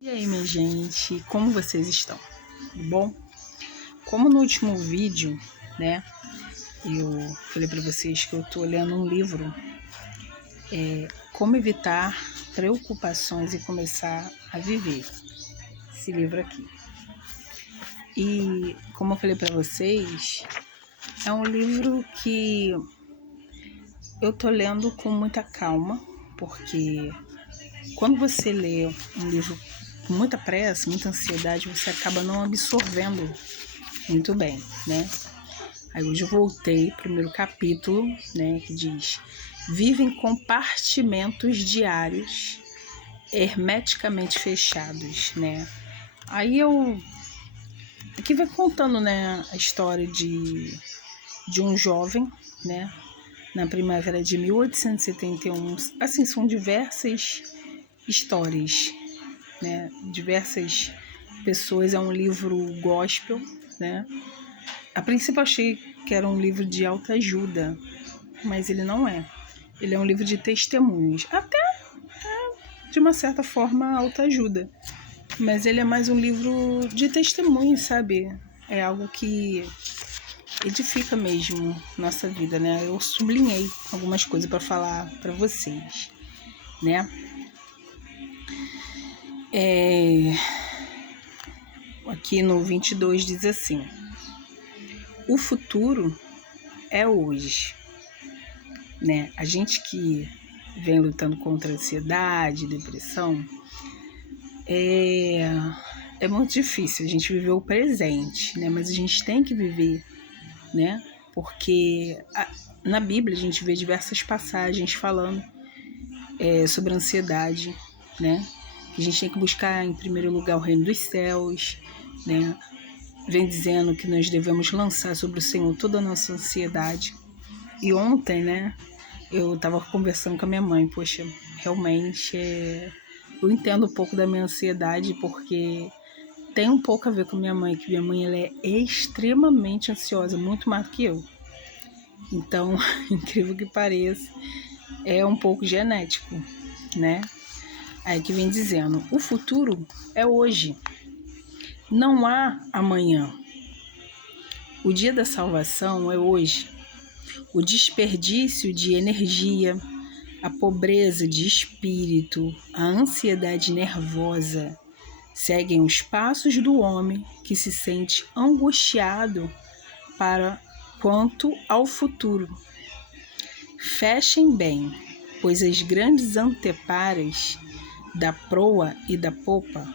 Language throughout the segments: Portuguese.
E aí, minha gente, como vocês estão? Tudo bom? Como no último vídeo, né, eu falei para vocês que eu tô lendo um livro, Como Evitar Preocupações e Começar a Viver, esse livro aqui. E, como eu falei para vocês, é um livro que eu tô lendo com muita calma, porque quando você lê um livro com muita pressa, muita ansiedade, você acaba não absorvendo muito bem, né? Aí hoje eu voltei para o primeiro capítulo, né, que diz: vive em compartimentos diários hermeticamente fechados, né? Aí eu aqui vai contando, né, a história de um jovem, né, na primavera de 1871. Assim, são diversas histórias, né? Diversas pessoas. É um livro gospel, né? A princípio eu achei que era um livro de autoajuda, mas ele não é. Ele é um livro de testemunhos, até de uma certa forma autoajuda, mas ele é mais um livro de testemunhos, sabe? É algo que edifica mesmo nossa vida, né? Eu sublinhei algumas coisas para falar para vocês, né? Aqui no 22 diz assim: o futuro é hoje, né? A gente que vem lutando contra a ansiedade, depressão, é muito difícil a gente viver o presente, né? Mas a gente tem que viver, né? Porque na Bíblia a gente vê diversas passagens falando sobre ansiedade, né? Que a gente tem que buscar em primeiro lugar o reino dos céus, né? Vem dizendo que nós devemos lançar sobre o Senhor toda a nossa ansiedade. E ontem, né, eu estava conversando com a minha mãe. Poxa, realmente eu entendo um pouco da minha ansiedade, porque tem um pouco a ver com minha mãe, que minha mãe ela é extremamente ansiosa, muito mais do que eu. Então, incrível que pareça, é um pouco genético, né? Aí que vem dizendo: o futuro é hoje, não há amanhã. O dia da salvação é hoje. O desperdício de energia, a pobreza de espírito, a ansiedade nervosa seguem os passos do homem que se sente angustiado para quanto ao futuro. Fechem bem, pois as grandes anteparas da proa e da popa,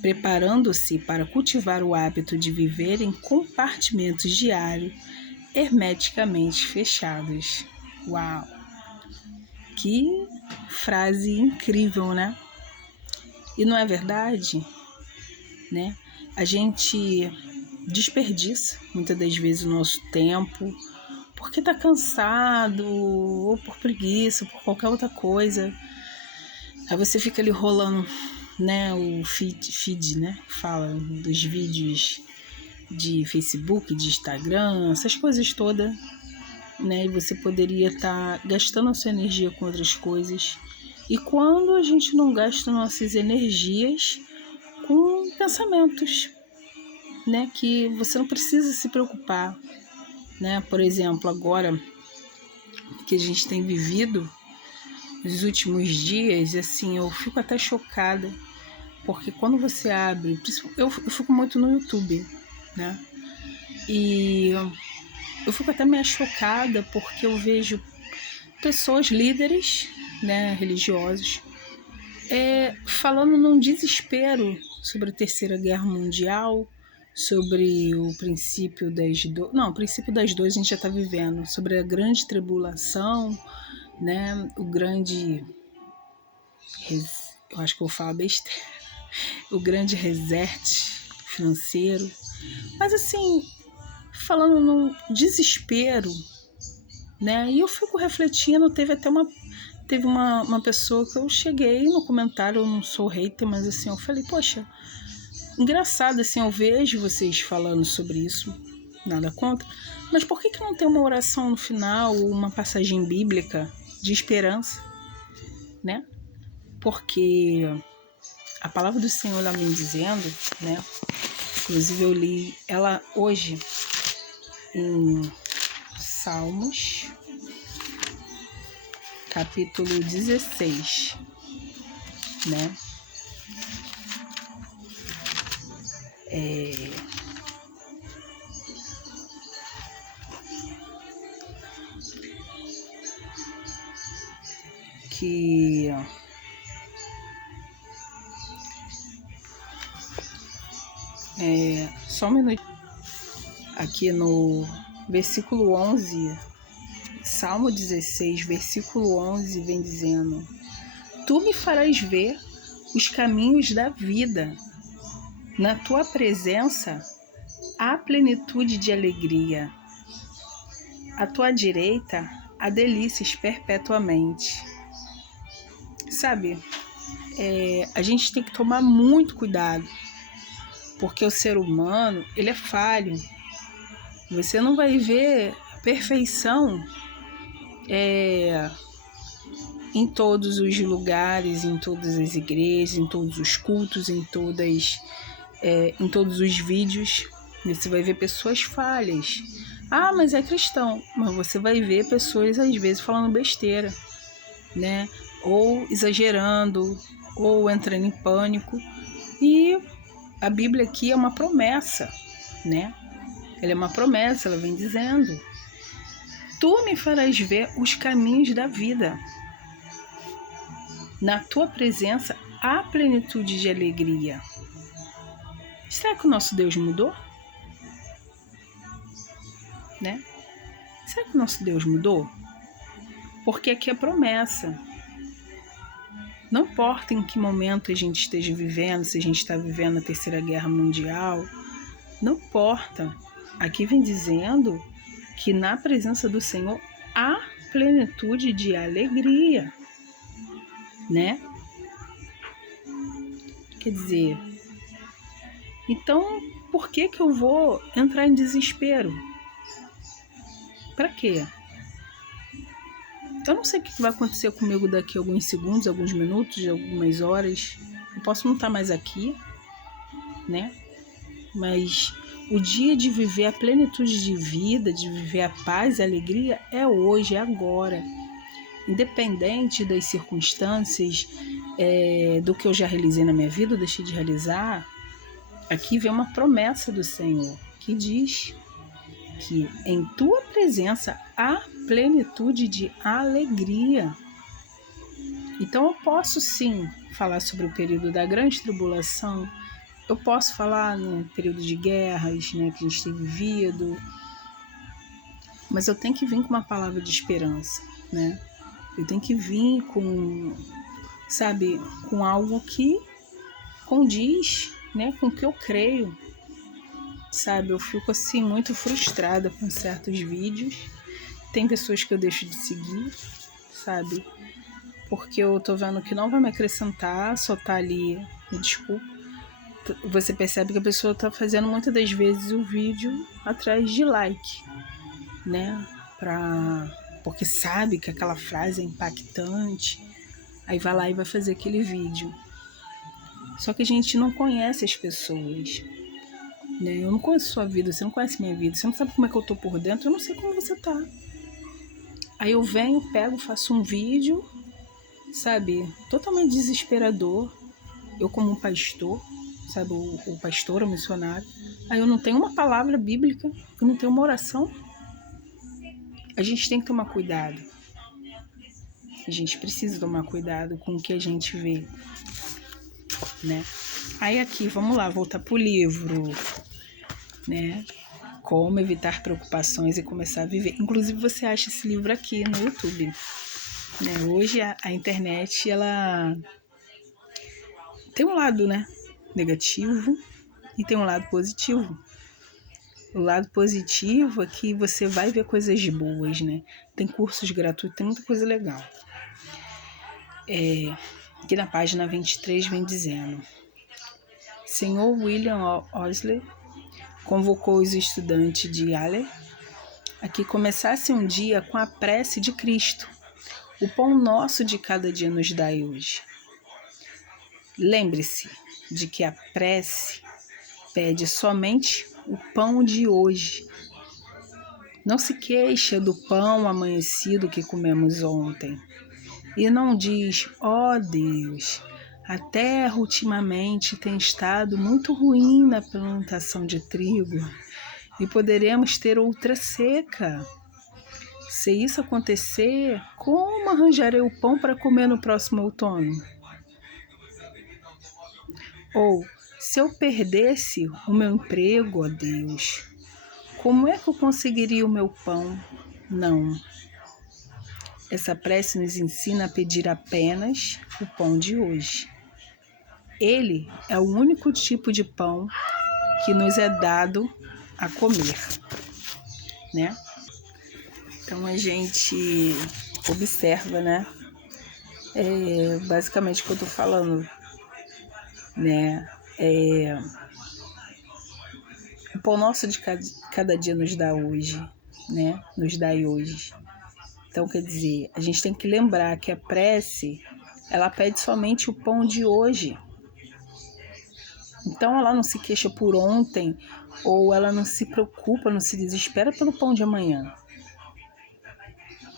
preparando-se para cultivar o hábito de viver em compartimentos diários hermeticamente fechados. Uau! Que frase incrível, né? E não é verdade, né? A gente desperdiça muitas das vezes o nosso tempo porque tá cansado, ou por preguiça, ou por qualquer outra coisa. Aí você fica ali rolando, né, o feed, né, que fala dos vídeos de Facebook, de Instagram, essas coisas todas, né, e você poderia estar gastando a sua energia com outras coisas. E quando a gente não gasta nossas energias com pensamentos, né, que você não precisa se preocupar, né? Por exemplo, agora que a gente tem vivido nos últimos dias, assim, eu fico até chocada, porque quando você abre, eu fico muito no YouTube, né? E eu fico até meio chocada porque eu vejo pessoas, líderes, né, religiosos, falando num desespero sobre a Terceira Guerra Mundial, sobre o princípio das dores. Não, o princípio das dores a gente já está vivendo, sobre a grande tribulação, né? O grande. Eu acho que eu vou falar besteira. O grande reset financeiro. Mas assim, falando num desespero, né? E eu fico refletindo, teve uma pessoa que eu cheguei no comentário, eu não sou hater, mas assim, eu falei, poxa, engraçado, assim, eu vejo vocês falando sobre isso, nada contra, mas por que não tem uma oração no final, ou uma passagem bíblica de esperança, né? Porque a palavra do Senhor ela vem dizendo, né? Inclusive eu li ela hoje em Salmos, capítulo 16, né? Que só um minuto. Aqui no versículo 11, Salmo 16, versículo 11, vem dizendo: Tu me farás ver os caminhos da vida. Na tua presença há plenitude de alegria. À tua direita há delícias perpetuamente. Sabe, a gente tem que tomar muito cuidado, porque o ser humano, ele é falho. Você não vai ver perfeição em todos os lugares, em todas as igrejas, em todos os cultos, em todos os vídeos. Você vai ver pessoas falhas. Ah, mas é cristão. Mas você vai ver pessoas, às vezes, falando besteira, né? Ou exagerando, ou entrando em pânico. E a Bíblia aqui é uma promessa, né? Ela é uma promessa, ela vem dizendo: Tu me farás ver os caminhos da vida. Na tua presença há plenitude de alegria. Será que o nosso Deus mudou? Né? Será que o nosso Deus mudou? Porque aqui é promessa. Não importa em que momento a gente esteja vivendo, se a gente está vivendo a Terceira Guerra Mundial, não importa. Aqui vem dizendo que na presença do Senhor há plenitude de alegria, né? Quer dizer, então por que eu vou entrar em desespero? Para quê? Eu não sei o que vai acontecer comigo daqui a alguns segundos, alguns minutos, algumas horas. Eu posso não estar mais aqui, né? Mas o dia de viver a plenitude de vida, de viver a paz e a alegria é hoje, é agora. Independente das circunstâncias, do que eu já realizei na minha vida, eu deixei de realizar, aqui vem uma promessa do Senhor que diz que em tua presença há plenitude de alegria. Então eu posso sim falar sobre o período da grande tribulação, eu posso falar no período de guerras, né, que a gente tem vivido, mas eu tenho que vir com uma palavra de esperança, né? Eu tenho que vir com, sabe, com algo que condiz, né, com o que eu creio. Sabe, eu fico assim muito frustrada com certos vídeos. Tem pessoas que eu deixo de seguir, sabe? Porque eu tô vendo que não vai me acrescentar, só tá ali, me desculpa. Você percebe que a pessoa tá fazendo muitas das vezes o vídeo atrás de like, né? Porque sabe que aquela frase é impactante, aí vai lá e vai fazer aquele vídeo. Só que a gente não conhece as pessoas, né? Eu não conheço sua vida, você não conhece minha vida, você não sabe como é que eu tô por dentro, eu não sei como você tá. Aí eu venho, pego, faço um vídeo, sabe, totalmente desesperador, eu como um pastor, sabe, o pastor, o missionário, aí eu não tenho uma palavra bíblica, eu não tenho uma oração. A gente tem que tomar cuidado, a gente precisa tomar cuidado com o que a gente vê, né? Aí aqui, vamos lá, voltar pro livro, né? Como evitar preocupações e começar a viver. Inclusive você acha esse livro aqui no YouTube, né? Hoje a internet, ela tem um lado, né, negativo e tem um lado positivo. O lado positivo é que você vai ver coisas boas, né? Tem cursos gratuitos, tem muita coisa legal. Aqui na página 23 vem dizendo: Senhor William Osley convocou os estudantes de Yale a que começasse um dia com a prece de Cristo. O pão nosso de cada dia nos dai hoje. Lembre-se de que a prece pede somente o pão de hoje. Não se queixa do pão amanhecido que comemos ontem. E não diz, ó Deus, a terra ultimamente tem estado muito ruim na plantação de trigo e poderemos ter outra seca. Se isso acontecer, como arranjarei o pão para comer no próximo outono? Ou, se eu perdesse o meu emprego, ó Deus, como é que eu conseguiria o meu pão? Não. Essa prece nos ensina a pedir apenas o pão de hoje. Ele é o único tipo de pão que nos é dado a comer, né? Então a gente observa, né? Basicamente o que eu tô falando, né? O pão nosso de cada dia nos dá hoje, né? Nos dá hoje. Então, quer dizer, a gente tem que lembrar que a prece, ela pede somente o pão de hoje. Então, ela não se queixa por ontem, ou ela não se preocupa, não se desespera pelo pão de amanhã.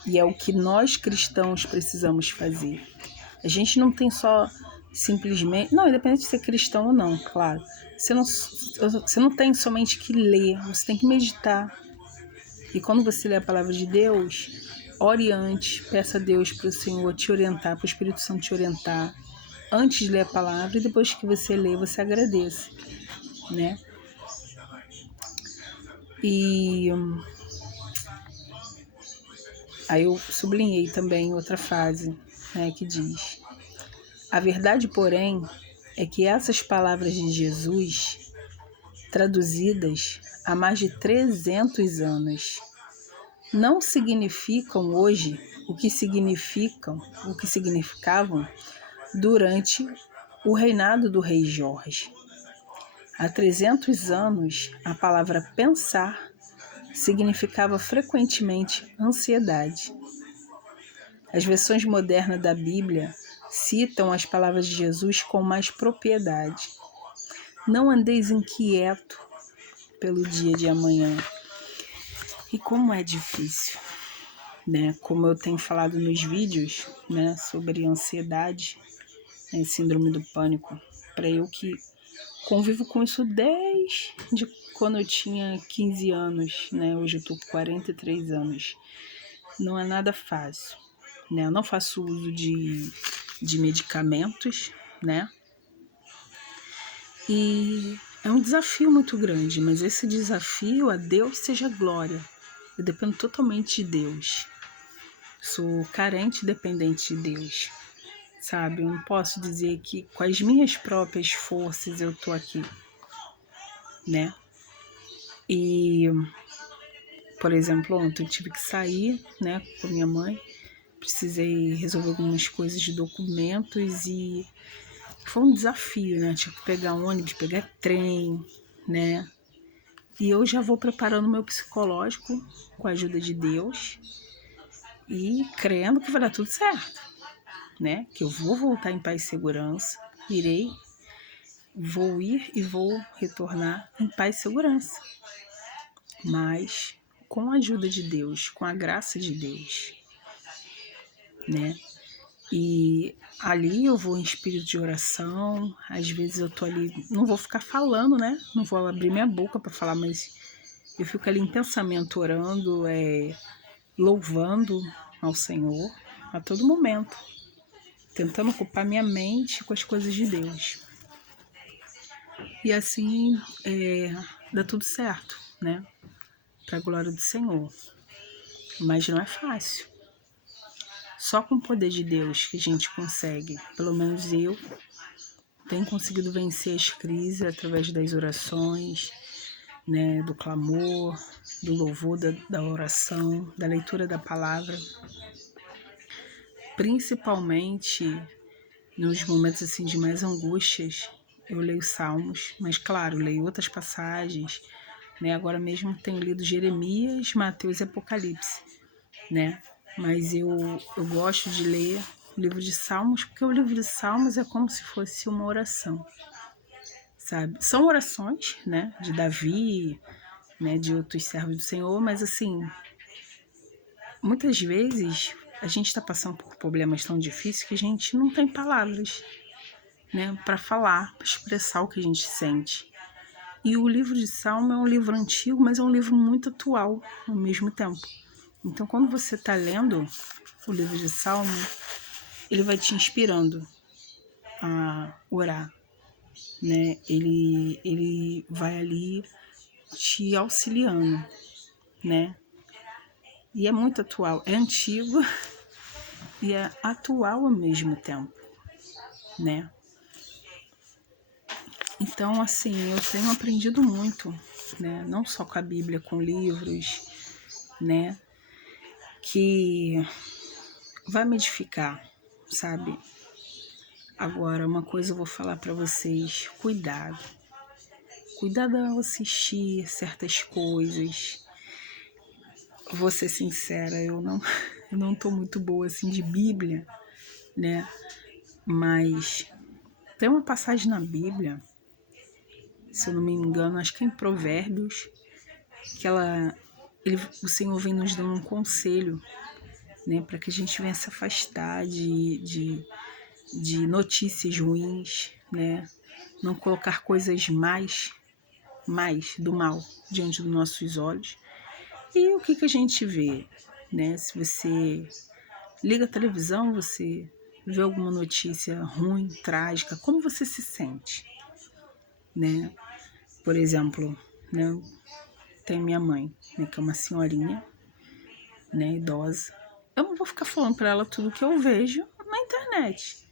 E é o que nós cristãos precisamos fazer. A gente não tem só simplesmente... Não, independente de ser cristão ou não, claro. Você não tem somente que ler, você tem que meditar. E quando você lê a palavra de Deus, ore antes, peça a Deus para o Senhor te orientar, para o Espírito Santo te orientar, antes de ler a palavra, e depois que você lê, você agradeça, né? E aí eu sublinhei também outra frase, né, que diz: a verdade, porém, é que essas palavras de Jesus, traduzidas há mais de 300 anos, não significam hoje o que significavam durante o reinado do rei Jorge. Há 300 anos, a palavra pensar significava frequentemente ansiedade. As versões modernas da Bíblia citam as palavras de Jesus com mais propriedade. Não andeis inquieto pelo dia de amanhã. E como é difícil, né? Como eu tenho falado nos vídeos, né, sobre ansiedade, né, síndrome do pânico, para eu que convivo com isso desde quando eu tinha 15 anos, né? Hoje eu tô com 43 anos. Não é nada fácil, né? Eu não faço uso de medicamentos, né? E é um desafio muito grande, mas esse desafio, a Deus seja glória. Eu dependo totalmente de Deus. Sou carente e dependente de Deus, sabe? Eu não posso dizer que com as minhas próprias forças eu tô aqui, né? E, por exemplo, ontem eu tive que sair, né, com a minha mãe. Precisei resolver algumas coisas de documentos e foi um desafio, né? Tinha que pegar ônibus, pegar trem, né? E eu já vou preparando meu psicológico com a ajuda de Deus e crendo que vai dar tudo certo, né? Que eu vou voltar em paz e segurança, vou ir e vou retornar em paz e segurança. Mas com a ajuda de Deus, com a graça de Deus, né? E ali eu vou em espírito de oração, às vezes eu tô ali, não vou ficar falando, né? Não vou abrir minha boca para falar, mas eu fico ali em pensamento orando, louvando ao Senhor a todo momento, tentando ocupar minha mente com as coisas de Deus. E assim dá tudo certo, né? Para a glória do Senhor. Mas não é fácil. Só com o poder de Deus que a gente consegue, pelo menos eu tenho conseguido vencer as crises através das orações, né, do clamor, do louvor, da oração, da leitura da palavra. Principalmente nos momentos assim de mais angústias, eu leio Salmos, mas claro, leio outras passagens, né? Agora mesmo tenho lido Jeremias, Mateus e Apocalipse, né? Mas eu gosto de ler, o livro de Salmos, porque o livro de Salmos é como se fosse uma oração, sabe? São orações, né, de Davi, né, de outros servos do Senhor, mas assim, muitas vezes a gente está passando por problemas tão difíceis que a gente não tem palavras, né, para falar, para expressar o que a gente sente. E o livro de Salmo é um livro antigo, mas é um livro muito atual ao mesmo tempo. Então, quando você está lendo o livro de Salmo, ele vai te inspirando a orar, né? Ele vai ali te auxiliando, né? E é muito atual, é antigo e é atual ao mesmo tempo, né? Então, assim, eu tenho aprendido muito, né? Não só com a Bíblia, com livros, né? Que vai me edificar, sabe? Agora, uma coisa eu vou falar para vocês, cuidado. Cuidado ao assistir certas coisas. Vou ser sincera, eu não tô muito boa assim de Bíblia, né? Mas tem uma passagem na Bíblia, se eu não me engano, acho que é em Provérbios, que o Senhor vem nos dando um conselho, né, para que a gente venha se afastar de notícias ruins, né, não colocar coisas mais do mal diante dos nossos olhos. E o que a gente vê, né? Se você liga a televisão, você vê alguma notícia ruim, trágica, como você se sente, né? Por exemplo, né, tem minha mãe, né, que é uma senhorinha, né, idosa. Eu não vou ficar falando para ela tudo que eu vejo na internet.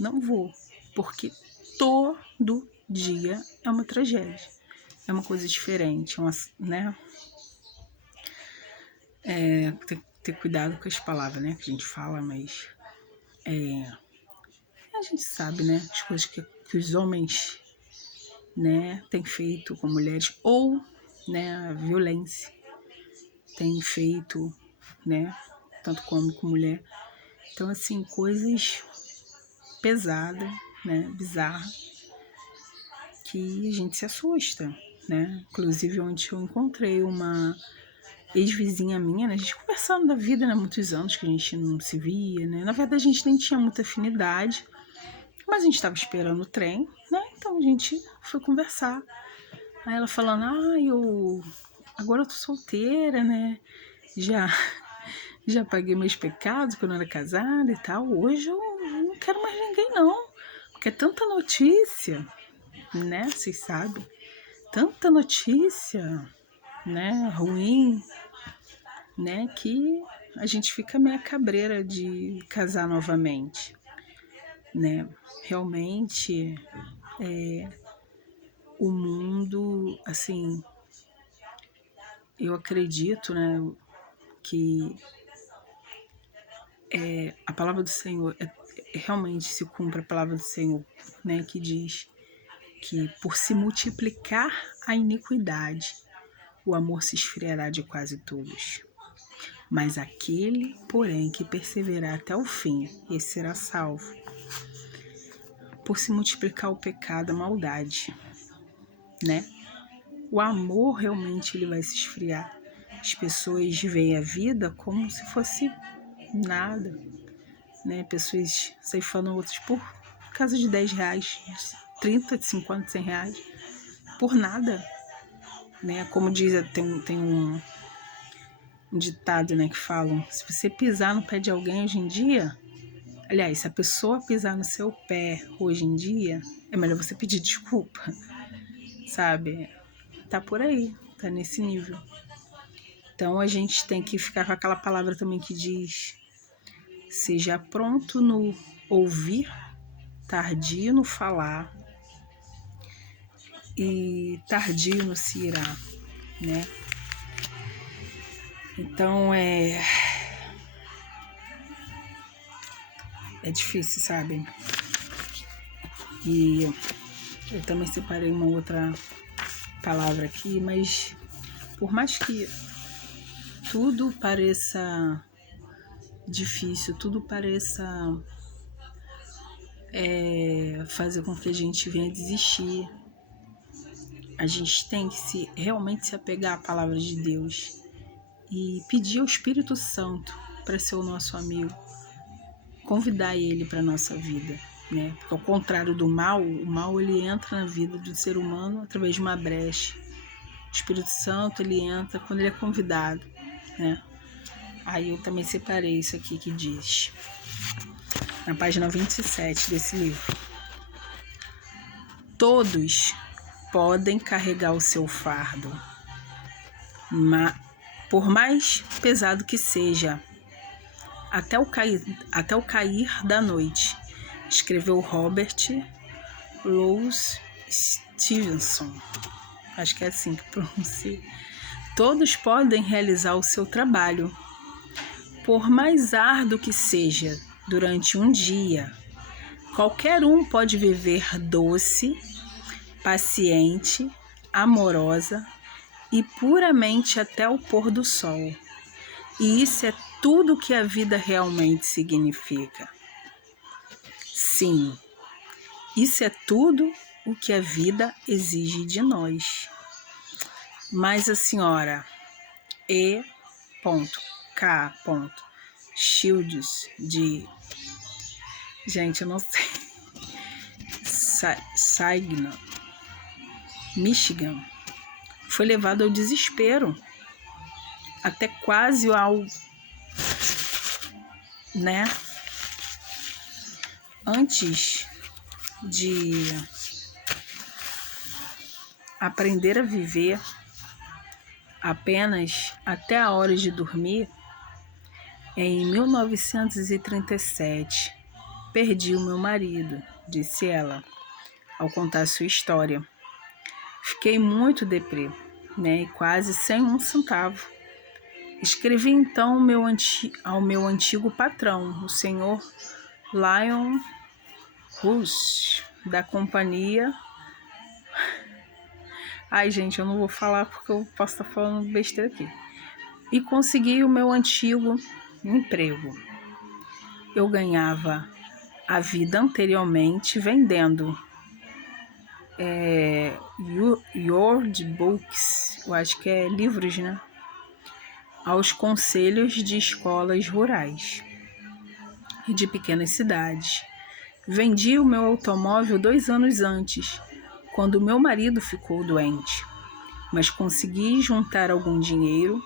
Não vou, porque todo dia é uma tragédia. É uma coisa diferente, né? Tem que ter cuidado com as palavras, né, que a gente fala, mas a gente sabe, né, as coisas que os homens, né, têm feito com mulheres, ou, né, a violência tem feito, né, tanto com homem como mulher. Então, assim, coisas pesadas, né, bizarras, que a gente se assusta, né. Inclusive, ontem eu encontrei uma ex-vizinha minha, né, a gente conversando da vida, né, muitos anos que a gente não se via, né, na verdade a gente nem tinha muita afinidade, mas a gente estava esperando o trem, né, então a gente foi conversar. Aí ela falando, agora eu tô solteira, né, já paguei meus pecados quando eu era casada e tal, hoje eu não quero mais ninguém não, porque é tanta notícia, né, vocês sabem, tanta notícia, né, ruim, né, que a gente fica meio cabreira de casar novamente, né? Realmente, o mundo, assim, eu acredito, né, que a palavra do Senhor, realmente se cumpre a palavra do Senhor, né, que diz que por se multiplicar a iniquidade, o amor se esfriará de quase todos. Mas aquele, porém, que perseverar até o fim, esse será salvo. Por se multiplicar o pecado, a maldade, né? O amor realmente ele vai se esfriar. As pessoas veem a vida como se fosse nada, né? Pessoas ceifando outros por causa de 10 reais, de 30, de 50, de 100 reais, por nada, né? Como diz, tem um ditado, né, que falam, se você pisar no pé de alguém hoje em dia, aliás, se a pessoa pisar no seu pé hoje em dia, é melhor você pedir desculpa, sabe? Tá por aí, tá nesse nível. Então a gente tem que ficar com aquela palavra também que diz: seja pronto no ouvir, tardio no falar e tardio no se irar, né? Então é difícil, sabe? E eu também separei uma outra palavra aqui, mas por mais que tudo pareça difícil, tudo pareça fazer com que a gente venha desistir, a gente tem que realmente se apegar à palavra de Deus e pedir ao Espírito Santo para ser o nosso amigo, convidar ele para a nossa vida, né? Porque ao contrário do mal, o mal ele entra na vida do ser humano através de uma brecha. O Espírito Santo ele entra quando ele é convidado, né? Aí eu também separei isso aqui que diz, na página 27 desse livro: todos podem carregar o seu fardo, por mais pesado que seja, até o cair da noite, escreveu Robert Louis Stevenson. Acho que é assim que pronuncia. Todos podem realizar o seu trabalho, por mais árduo que seja, durante um dia. Qualquer um pode viver doce, paciente, amorosa e puramente até o pôr do sol. E isso é tudo que a vida realmente significa. Sim, isso é tudo o que a vida exige de nós. Mas a senhora E.K. Shields de... Gente, eu não sei. Saginaw, Michigan, foi levado ao desespero, até quase ao, né? Antes de aprender a viver apenas até a hora de dormir, em 1937, perdi o meu marido, disse ela, ao contar sua história. Fiquei muito deprê, né, e quase sem um centavo. Escrevi então ao meu antigo patrão, o senhor Lion Rush, da companhia... Ai, gente, eu não vou falar porque eu posso estar falando besteira aqui. E consegui o meu antigo emprego. Eu ganhava a vida anteriormente vendendo Yard Books, eu acho que é livros, né? Aos conselhos de escolas rurais e de pequenas cidades. Vendi o meu automóvel 2 anos antes, quando meu marido ficou doente, mas consegui juntar algum dinheiro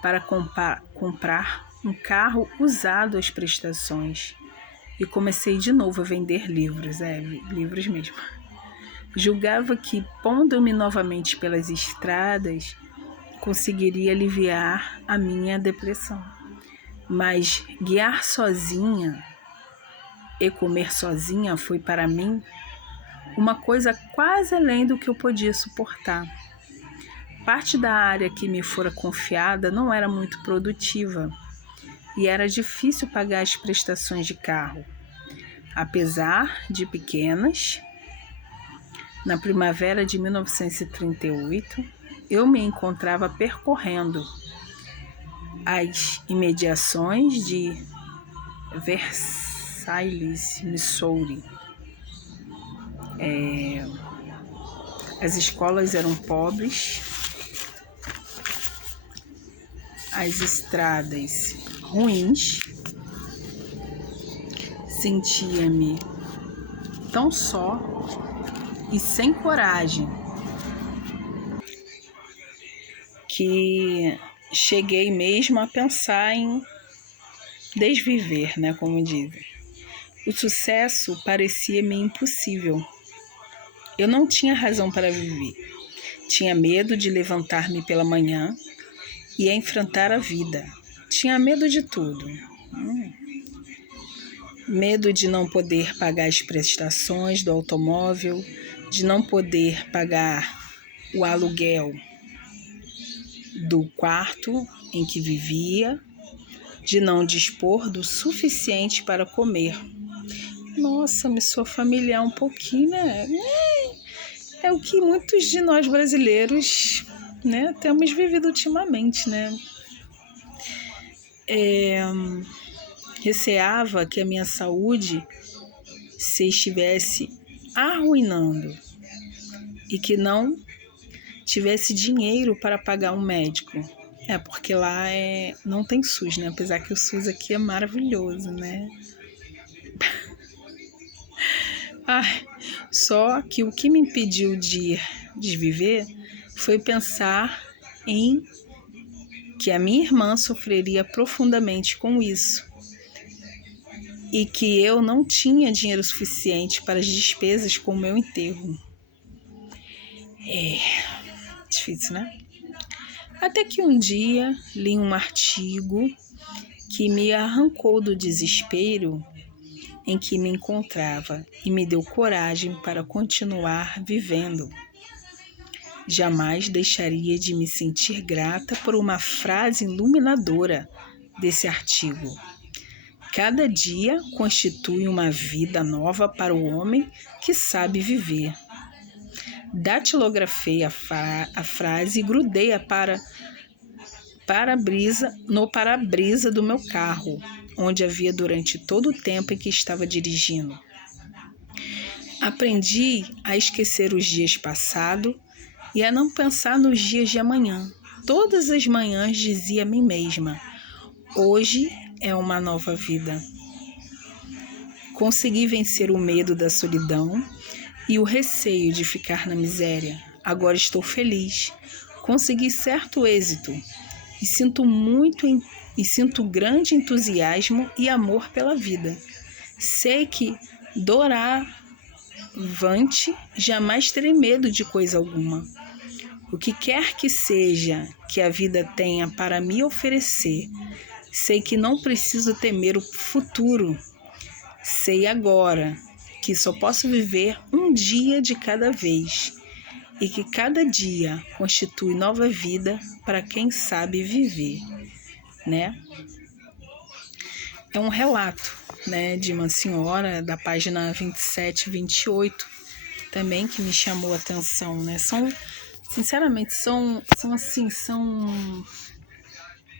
para comprar um carro usado às prestações e comecei de novo a vender livros, livros mesmo. Julgava que, pondo-me novamente pelas estradas, conseguiria aliviar a minha depressão. Mas guiar sozinha e comer sozinha foi para mim uma coisa quase além do que eu podia suportar. Parte da área que me fora confiada não era muito produtiva e era difícil pagar as prestações de carro. Apesar de pequenas, na primavera de 1938, eu me encontrava percorrendo as imediações de Versailles, Missouri. As escolas eram pobres, as estradas ruins, sentia-me tão só e sem coragem que cheguei mesmo a pensar em desviver, né, como dizem. O sucesso parecia-me impossível. Eu não tinha razão para viver. Tinha medo de levantar-me pela manhã e enfrentar a vida. Tinha medo de tudo. Medo de não poder pagar as prestações do automóvel, de não poder pagar o aluguel do quarto em que vivia, de não dispor do suficiente para comer. Nossa, me soa familiar um pouquinho, né? É o que muitos de nós brasileiros, né, temos vivido ultimamente, né? receava que a minha saúde se estivesse arruinando e que não tivesse dinheiro para pagar um médico. Porque lá não tem SUS, né? Apesar que o SUS aqui é maravilhoso, né? Só que o que me impediu de viver foi pensar em que a minha irmã sofreria profundamente com isso e que eu não tinha dinheiro suficiente para as despesas com o meu enterro. Difícil, né? Até que um dia li um artigo que me arrancou do desespero em que me encontrava e me deu coragem para continuar vivendo. Jamais deixaria de me sentir grata por uma frase iluminadora desse artigo. Cada dia constitui uma vida nova para o homem que sabe viver. Datilografei a frase e grudei-a no para-brisa do meu carro, onde havia durante todo o tempo em que estava dirigindo. Aprendi a esquecer os dias passados e a não pensar nos dias de amanhã. Todas as manhãs dizia a mim mesma: hoje é uma nova vida. Consegui vencer o medo da solidão e o receio de ficar na miséria. Agora estou feliz. Consegui certo êxito e sinto grande entusiasmo e amor pela vida. Sei que doravante jamais terei medo de coisa alguma. O que quer que seja que a vida tenha para me oferecer, sei que não preciso temer o futuro. Sei agora que só posso viver um dia de cada vez e que cada dia constitui nova vida para quem sabe viver, né? É um relato, né, de uma senhora da página 27 e 28 também que me chamou a atenção, né? Sinceramente, são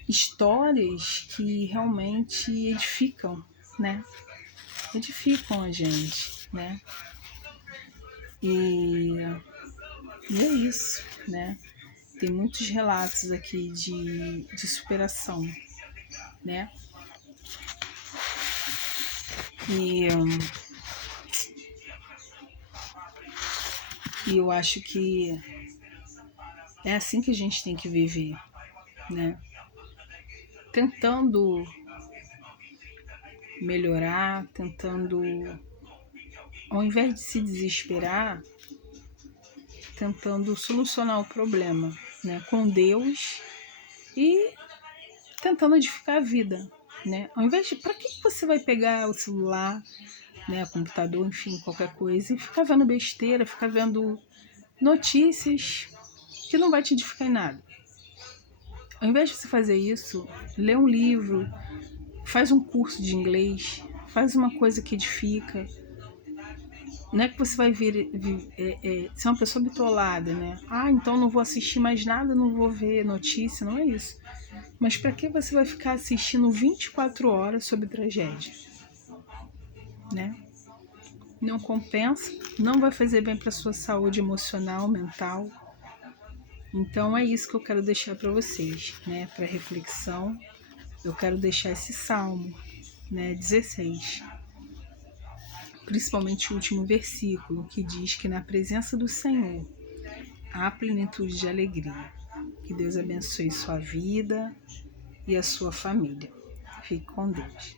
histórias que realmente edificam, né? Edificam a gente, né? E é isso, né? Tem muitos relatos aqui de superação, né? E eu acho que é assim que a gente tem que viver, né? Tentando melhorar, tentando, ao invés de se desesperar, tentando solucionar o problema, né, com Deus e tentando edificar a vida, né? Ao invés de, para que você vai pegar o celular, né, computador, enfim, qualquer coisa e ficar vendo besteira, ficar vendo notícias que não vai te edificar em nada? Ao invés de você fazer isso, lê um livro, faz um curso de inglês, faz uma coisa que edifica. Não é que você vai ser uma pessoa bitolada, né? Então não vou assistir mais nada, não vou ver notícia, não é isso. Mas para que você vai ficar assistindo 24 horas sobre tragédia? Né? Não compensa, não vai fazer bem para sua saúde emocional, mental. Então é isso que eu quero deixar para vocês, né? Para reflexão, eu quero deixar esse Salmo, né? 16. Principalmente o último versículo, que diz que na presença do Senhor há plenitude de alegria. Que Deus abençoe sua vida e a sua família. Fique com Deus.